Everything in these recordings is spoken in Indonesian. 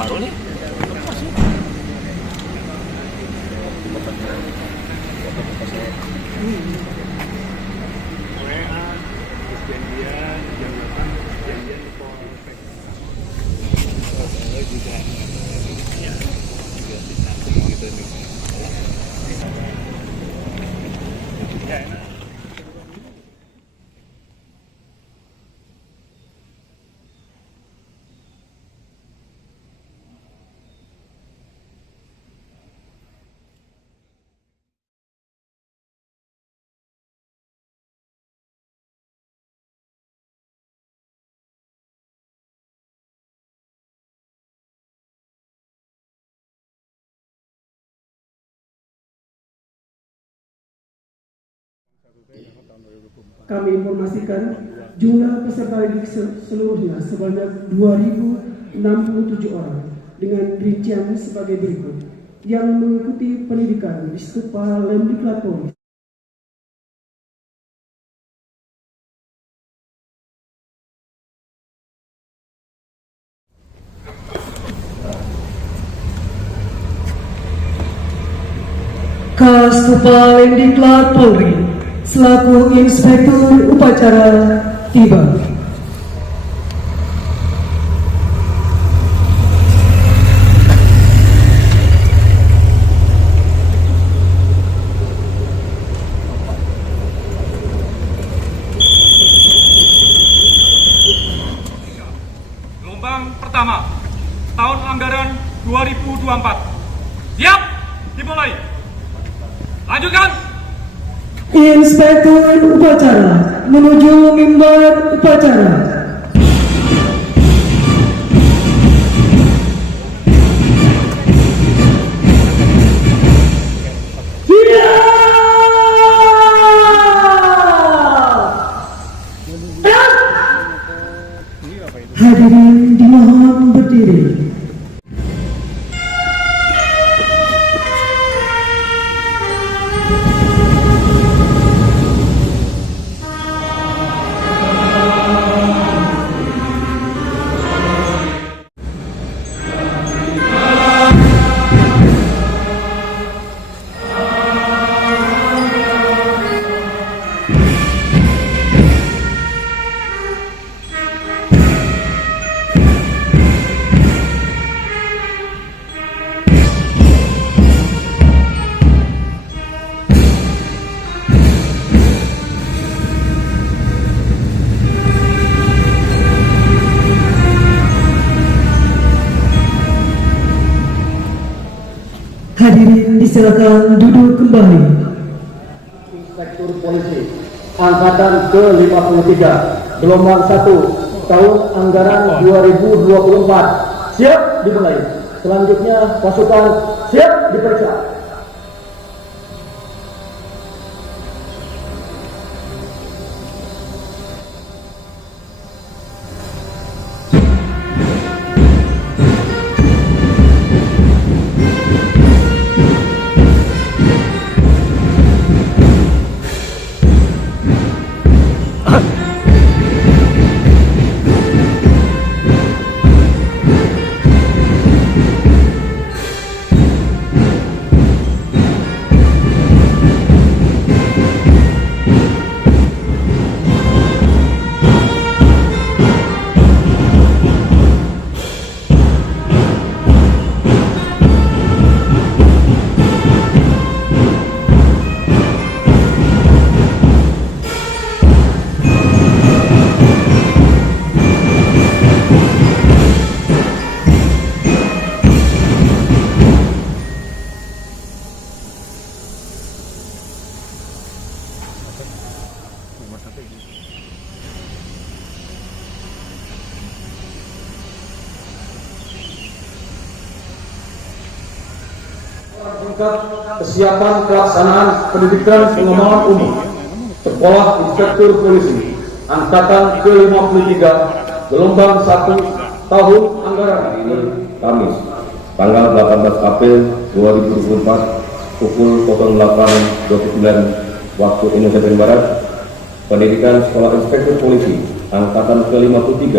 Baru nih. Kami informasikan jumlah peserta didik seluruhnya sebanyak 2.067 orang dengan rincian sebagai berikut yang mengikuti pendidikan di Stupa Lemdiklat Polri. Stupa Lemdiklat Polri selaku Inspektur Upacara tiba. Gelombang pertama tahun anggaran 2024. Siap, dimulai. Lanjutkan. Inspektur Upacara menuju mimbar upacara. Hadirin dimohon berdiri. Hadirin disilakan duduk kembali. Inspektur Polisi Angkatan ke-53 Gelombang 1 tahun anggaran 2024 siap dimulai. Selanjutnya pasukan siap diperiksa. Kesiapan pelaksanaan pendidikan pengembangan umum Sekolah Inspektur Polisi Angkatan ke-53 Gelombang 1 tahun anggaran ini Kamis tanggal 18 April 2024 pukul 08.29 waktu Indonesia Barat Pendidikan Sekolah Inspektur Polisi Angkatan ke-53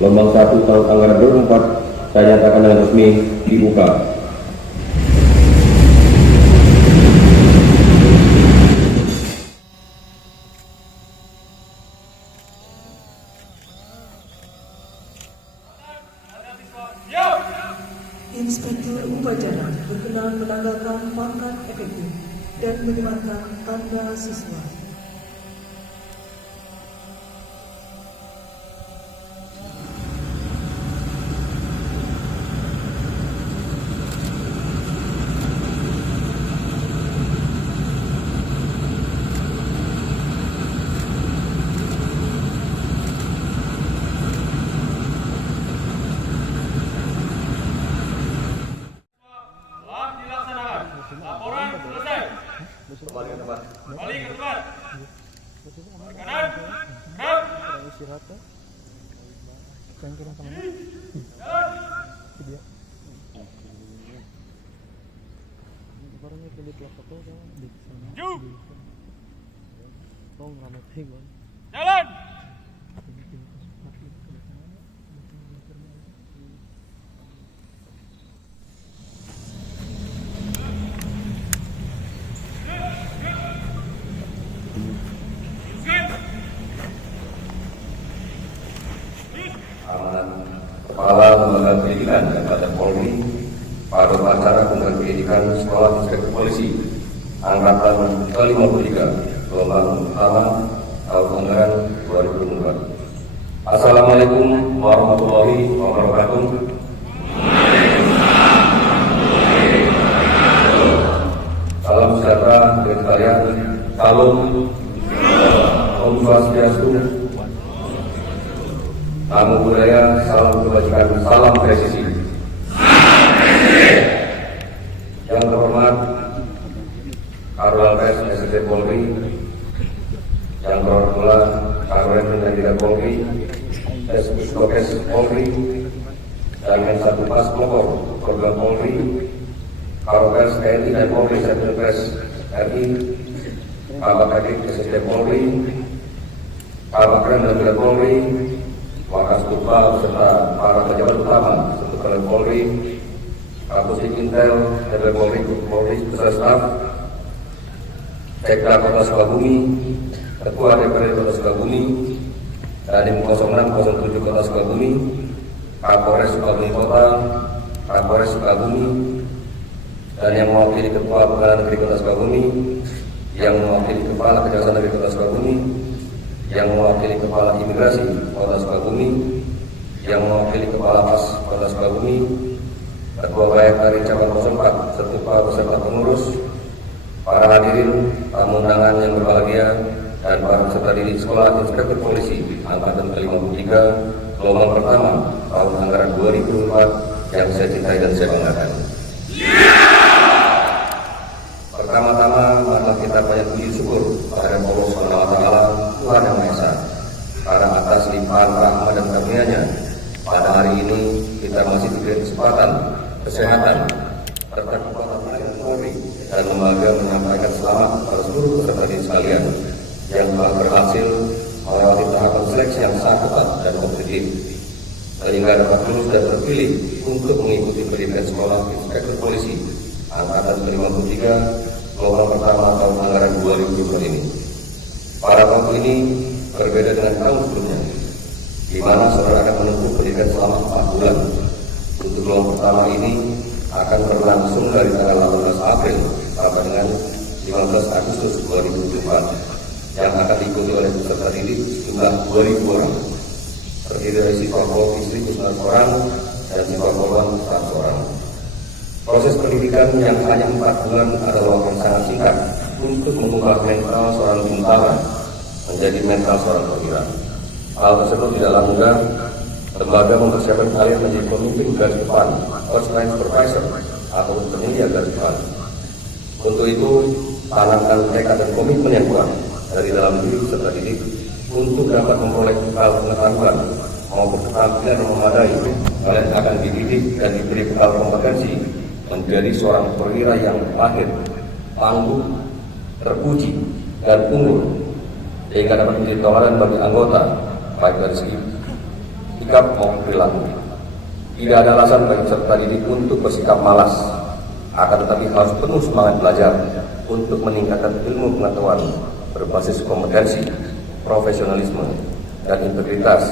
gelombang 1 tahun anggaran 2024 saya nyatakan dengan resmi dibuka. Inspektur Upacara berkenan menanggalkan pangkat efektif dan menyematkan tanda siswa. Telah dilaksanakan. Laporan selesai. Kembali ke tempat. Kembali ke tempat. Kanan, gerak. Maju. Jalan. Amanat Kepala Lembaga Pendidikan Kabupaten Polri pada acara Pemberian Pendidikan Sekolah Inspektur Polisi Angkatan ke-53 gelombang pertama tahun anggaran 2024. Assalamualaikum warahmatullahi wabarakatuh. Salam sejahtera bagi kalian. Salam Om Swastiastu. Namo Buddhaya, salam kebajikan, salam presisi. Yang terhormat Karwal Pes SD Polri, yang terhormat pula Karwen Pendidikan Polri, Pes Polri, dan Satu Pas Pelopor Program Polri, Karwal TNI dan Polri Satu Pes RI, Kabak Kadif SD Polri, Kabak Kren dan Bila Polri, Wakasturba serta para pejabat utama seperti Polri, Kapusdik Intel, DPR Polri, beserta staf, Sekda Kota Sukabumi, Ketua DPRD Kota Sukabumi, Dandim 0607 Kota Sukabumi, Kapolres Sukabumi Kota, Kapolres Sukabumi, dan yang mewakili Ketua Pengadilan Negeri Kota Sukabumi, yang mewakili Kepala Kejaksaan Negeri Kota Sukabumi, yang mewakili Kepala Imigrasi Kota Sukabumi, yang mewakili Kepala Pas Kota Sukabumi, Ketua Bayangkari Cabang 04 serta beserta pengurus, para hadirin, tamu undangan yang berbahagia, dan para peserta didik Sekolah Inspektur Polisi Angkatan ke-53 gelombang pertama tahun anggaran 2004 yang saya cintai dan saya banggakan. Pertama-tama, marilah kita banyak puji syukur pada Allah SWT, Tuhan Yang Maha Esa, karena atas limpahan rahmat dan karunia-Nya pada hari ini kita masih diberi kesempatan, kesehatan, serta kekuatan Polri dan lembaga menyampaikan selamat pada seluruh peserta didik sekalian yang telah berhasil melewati tahapan seleksi yang sangat ketat dan kompetitif, sehingga dapat lulus dan terpilih untuk mengikuti pendidikan Sekolah Inspektur Polisi Angkatan ke-53 gelombang pertama tahun anggaran 2024 ini. Pada waktu ini berbeda dengan tahun sebelumnya, di mana saudara akan menempuh pendidikan selama 4 bulan. Untuk gelombang pertama ini akan berlangsung dari tanggal 18 April sampai dengan 15 Agustus 2024, yang akan diikuti oleh peserta didik jumlah 2.000 orang, terdiri dari siswa istri 19 orang dan siswa korban 100 orang. Proses pendidikan yang hanya 4 bulan adalah waktu yang sangat singkat untuk mengubah mental seorang tentara menjadi mental seorang perwira. Hal tersebut tidaklah mudah. Lembaga mempersiapkan kalian menjadi pemimpin garis depan, first line supervisor, atau penyedia garis depan. Untuk itu, tanamkan tekad dan komitmen yang kuat dari dalam diri peserta didik untuk dapat memperoleh bekal pengetahuan maupun keterampilan yang memadai. Kalian akan dididik dan diberi bekal kompetensi menjadi seorang perwira yang mahir, tangguh, terpuji, dan unggul sehingga dapat menjadi tauladan bagi anggota, baik dari segi sikap maupun perilaku. Tidak ada alasan bagi peserta didik untuk bersikap malas, akan tetapi harus penuh semangat belajar untuk meningkatkan ilmu pengetahuan berbasis kompetensi, profesionalisme, dan integritas,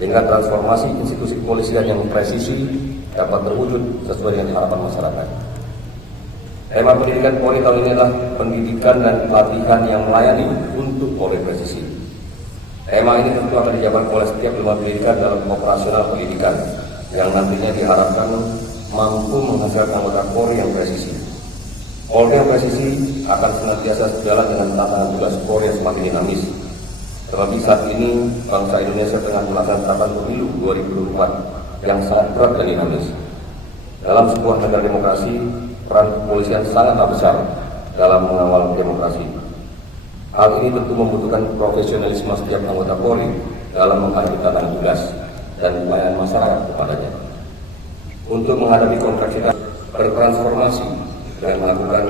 sehingga transformasi institusi kepolisian yang presisi dapat terwujud sesuai dengan harapan masyarakat. Tema pendidikan Polri tahun ini adalah pendidikan dan pelatihan yang melayani untuk Polri presisi. Tema ini tentu akan dijabarkan oleh setiap lembaga pendidikan dalam operasional pendidikan yang nantinya diharapkan mampu menghasilkan anggota Polri yang presisi. Polri yang presisi akan senantiasa sejalan dengan tantangan tugas Polri yang semakin dinamis. Terlebih saat ini bangsa Indonesia tengah melaksanakan tahapan pemilu 2024 yang sangat berat dan dinamis. Dalam sebuah negara demokrasi, peran kepolisian sangatlah besar dalam mengawal demokrasi. Hal ini tentu membutuhkan profesionalisme setiap anggota Polri dalam menghadapi tantangan tugas dan pelayanan masyarakat kepadanya. Untuk menghadapi kompleksitas bertransformasi dengan melakukan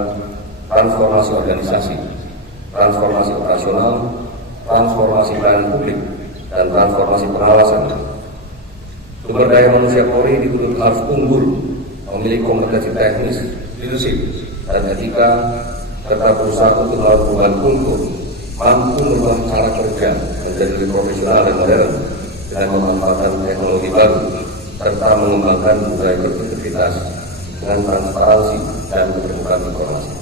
transformasi organisasi, transformasi operasional, transformasi pelayanan publik, dan transformasi pengawasan. Sumber daya manusia Polri dituntut harus unggul, memiliki kompetensi teknis, leadership, dan etika, serta berusaha untuk melakukan perubahan kultur, mampu merubah cara kerja menjadi lebih profesional dan modern dengan memanfaatkan teknologi baru, serta mengembangkan budaya berintegritas dengan transparansi dan keterbukaan informasi.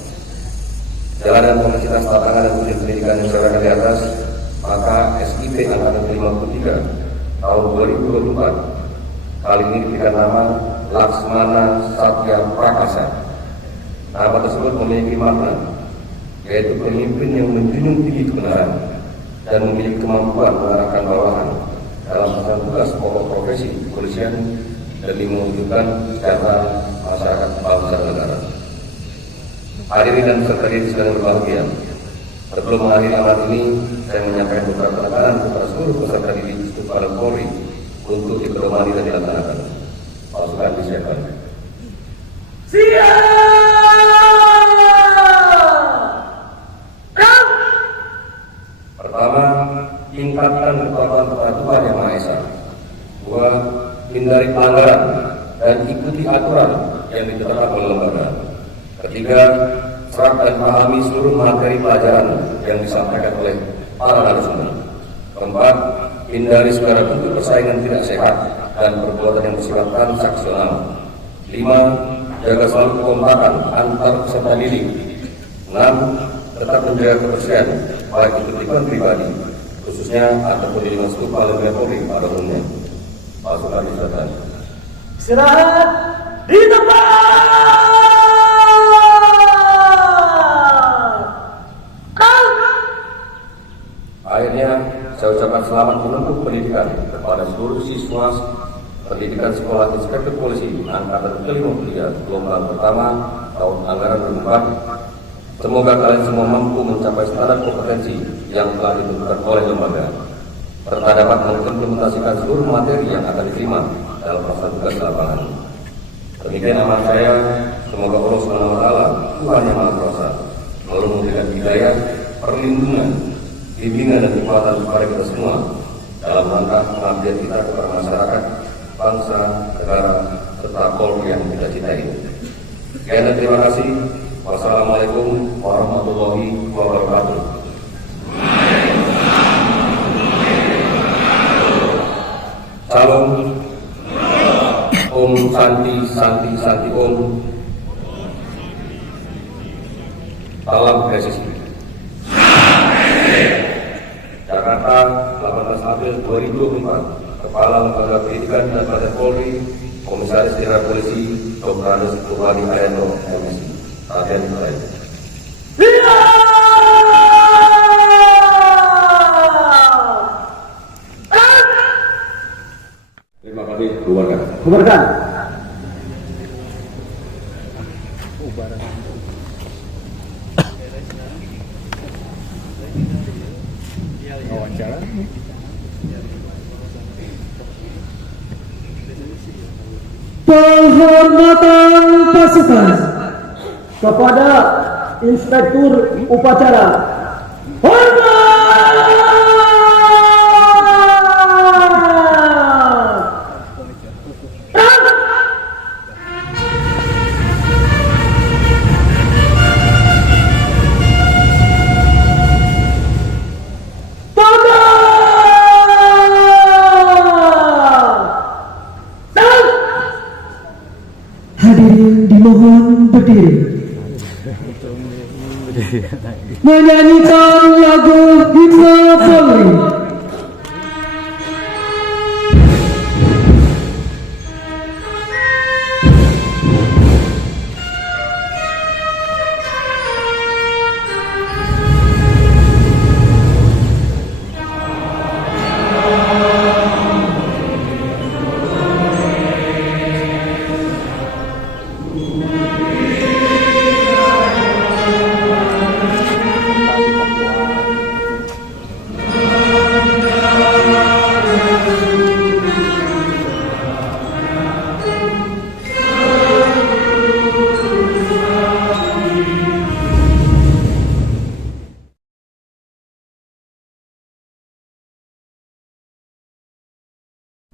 Jalan dan kompleksitas tantangan dan ujian pendidikan yang saya di atas, maka SIP Angkatan 53 tahun 2024 kali ini diberikan nama Laksmana Satya Prakasa. Nama tersebut memiliki makna, yaitu pemimpin yang menjunjung tinggi kebenaran dan memiliki kemampuan mengarahkan bawahan dalam melaksanakan tugas pokok profesi kepolisian demi mewujudkan kesejahteraan masyarakat bangsa dan negara. Hadirin dan peserta didik sedang berbahagia. Sebelum mengakhiri amanat ini, saya menyampaikan beberapa penekanan kepada seluruh peserta didik kepada Polri untuk dipedomani dan dilaksanakan. Pasukan disiapkan. Pertama, tingkatkan ketaatan kepada Tuhan Yang Maha Esa. Dua, hindari pelanggaran dan ikuti aturan yang ditetapkan oleh lembaga. Ketiga, serap dan pahami seluruh materi pelajaran yang disampaikan oleh para narasumber. Keempat, hindari segala bentuk persaingan tidak sehat dan perbuatan yang bersifat transaksional. 5. Jaga selalu kekompakan antar peserta didik. 6. Tetap menjaga kebersihan, baik itu lingkungan pribadi, khususnya ataupun di lingkungan struktur lembaga Polri pada umumnya. Pasukan disiapkan. Istirahat di tempat. Akhirnya, saya ucapkan selamat menempuh pendidikan kepada seluruh siswa pendidikan sekolah inspektur polisi angkatan ke-53 gelombang pertama tahun anggaran 2024. Semoga kalian semua mampu mencapai standar kompetensi yang telah ditentukan oleh lembaga, serta dapat mengimplementasikan seluruh materi yang akan diterima dalam pelaksanaan tugas di lapangan. Demikian amanat saya. Semoga Allah SWT, Tuhan Yang Maha Kuasa, selalu memberikan hidayah, perlindungan, bimbingan dan kekuatan kepada kita semua dalam rangka pengabdian kita kepada masyarakat, bangsa, negara, serta Polri yang kita cintai. Sekian dan terima kasih. Wassalamualaikum warahmatullahi wabarakatuh. Salam. Om Santi Santi Santi Om. Salam presisi. Jakarta, 18 April 2024. Kepala Lembaga Pendidikan dan Pelatihan Polri, Komisaris Jenderal Polisi, Dr. Andes Purwadi Arianto, MSI. Latihan mulai. Terima kasih, bubarkan. Bubarkan. Wawancara. Penghormatan pasukan kepada Inspektur Upacara. Hormat! dimohon berdiri. Menyanyikan lagu Himne Polri.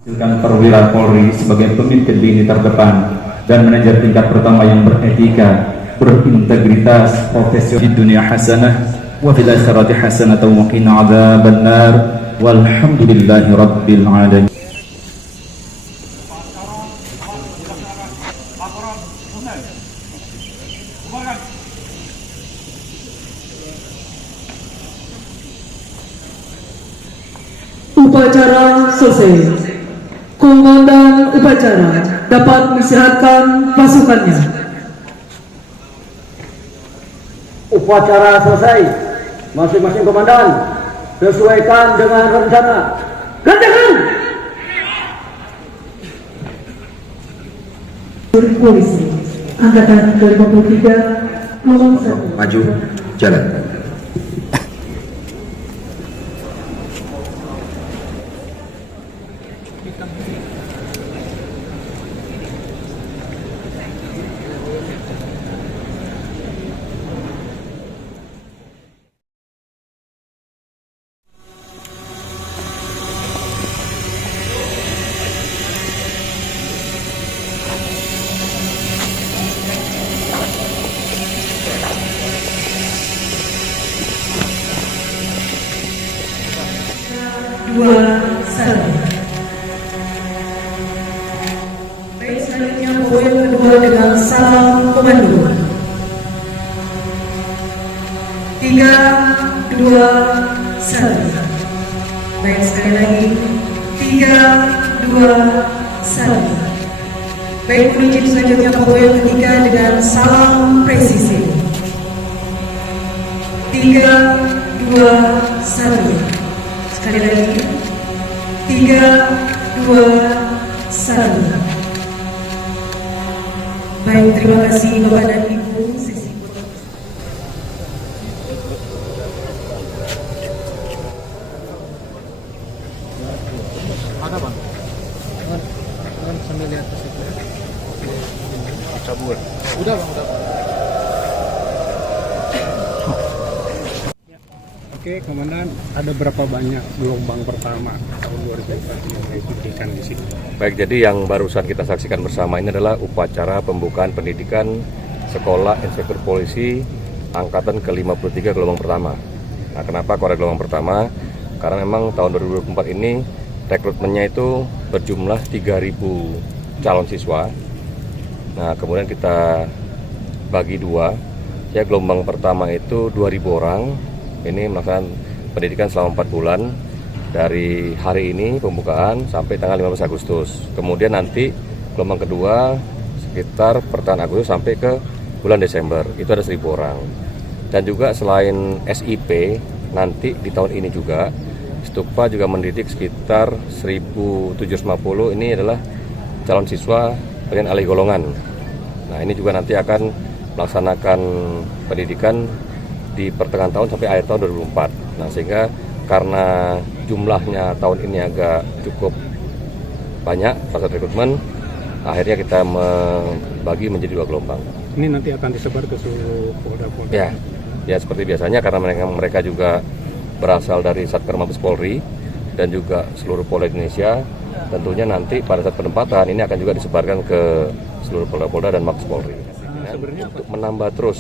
Hasilkan perwira Polri sebagai pemimpin lini terdepan dan manajer tingkat pertama yang beretika, berintegritas, profesional di dunia hasanah wa fil akhirati hasanatan wa qina adzabannar walhamdulillahi rabbil alamin. Upacara selesai. Komandan upacara dapat mengistirahatkan pasukannya. Upacara selesai. Masing-masing komandan sesuaikan dengan rencana. Kerjakan! Polisi Angkatan ke-53 gelombang 1. Maju, jalan. Baik, selanjutnya poin kedua dengan salam komando. 3, 2, 1. Baik, sekali lagi. 3, 2, 1. Baik, menuju selanjutnya poin ketiga dengan salam presisi. 3, 2, 1. Sekali lagi. 3, 2, 1. Baik, terima kasih Bapak dan Ibu. Sesi Ada bang. Sambil lihat ke situ. Cabut. Udah bang, udah. Oke, Komandan, ada berapa banyak gelombang pertama tahun 2004 yang diikutkan di sini? Baik, jadi yang barusan kita saksikan bersama ini adalah upacara pembukaan pendidikan Sekolah Inspektur Polisi Angkatan ke-53 gelombang pertama. Nah, kenapa kok ada gelombang pertama? Karena memang tahun 2024 ini rekrutmennya itu berjumlah 3.000 calon siswa. Nah, kemudian kita bagi dua. Ya, gelombang pertama itu 2.000 orang. Ini melakukan pendidikan selama 4 bulan dari hari ini pembukaan sampai tanggal 15 Agustus. Kemudian nanti gelombang kedua sekitar pertengahan Agustus sampai ke bulan Desember. Itu ada 1.000 orang. Dan juga selain SIP, nanti di tahun ini juga Stupa juga mendidik sekitar 1.750. Ini adalah calon siswa pendidikan alih golongan. Nah, ini juga nanti akan melaksanakan pendidikan di pertengahan tahun sampai akhir tahun 2004. Nah, sehingga karena jumlahnya tahun ini agak cukup banyak proses rekrutmen, akhirnya kita membagi menjadi 2 gelombang. Ini nanti akan disebar ke seluruh polda-polda. Ya seperti biasanya karena mereka juga berasal dari Satker Mabes Polri dan juga seluruh Polda Indonesia. Tentunya nanti pada saat penempatan ini akan juga disebarkan ke seluruh polda-polda dan Mabes Polri. Untuk menambah terus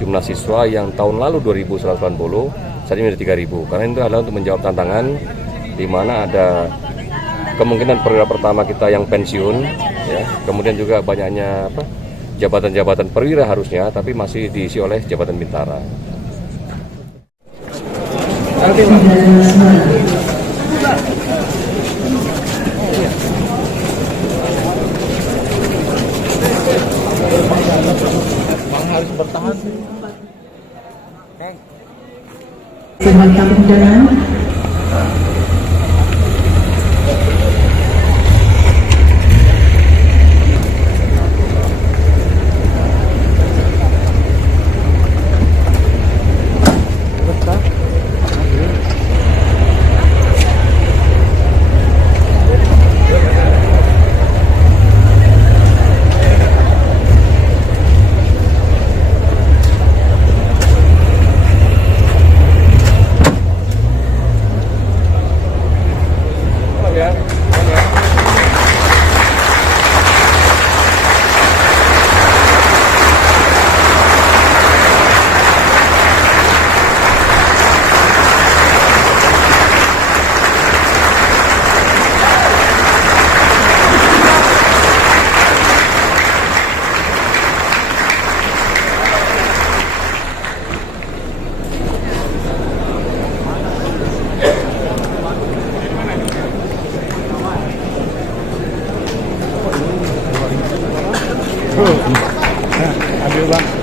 jumlah siswa yang tahun lalu 2.190, saat ini menjadi 3.000. Karena itu adalah untuk menjawab tantangan di mana ada kemungkinan perwira pertama kita yang pensiun, ya. Kemudian juga banyaknya jabatan-jabatan perwira harusnya, tapi masih diisi oleh jabatan bintara. Selamat Kampung Jalan. Ambil bang.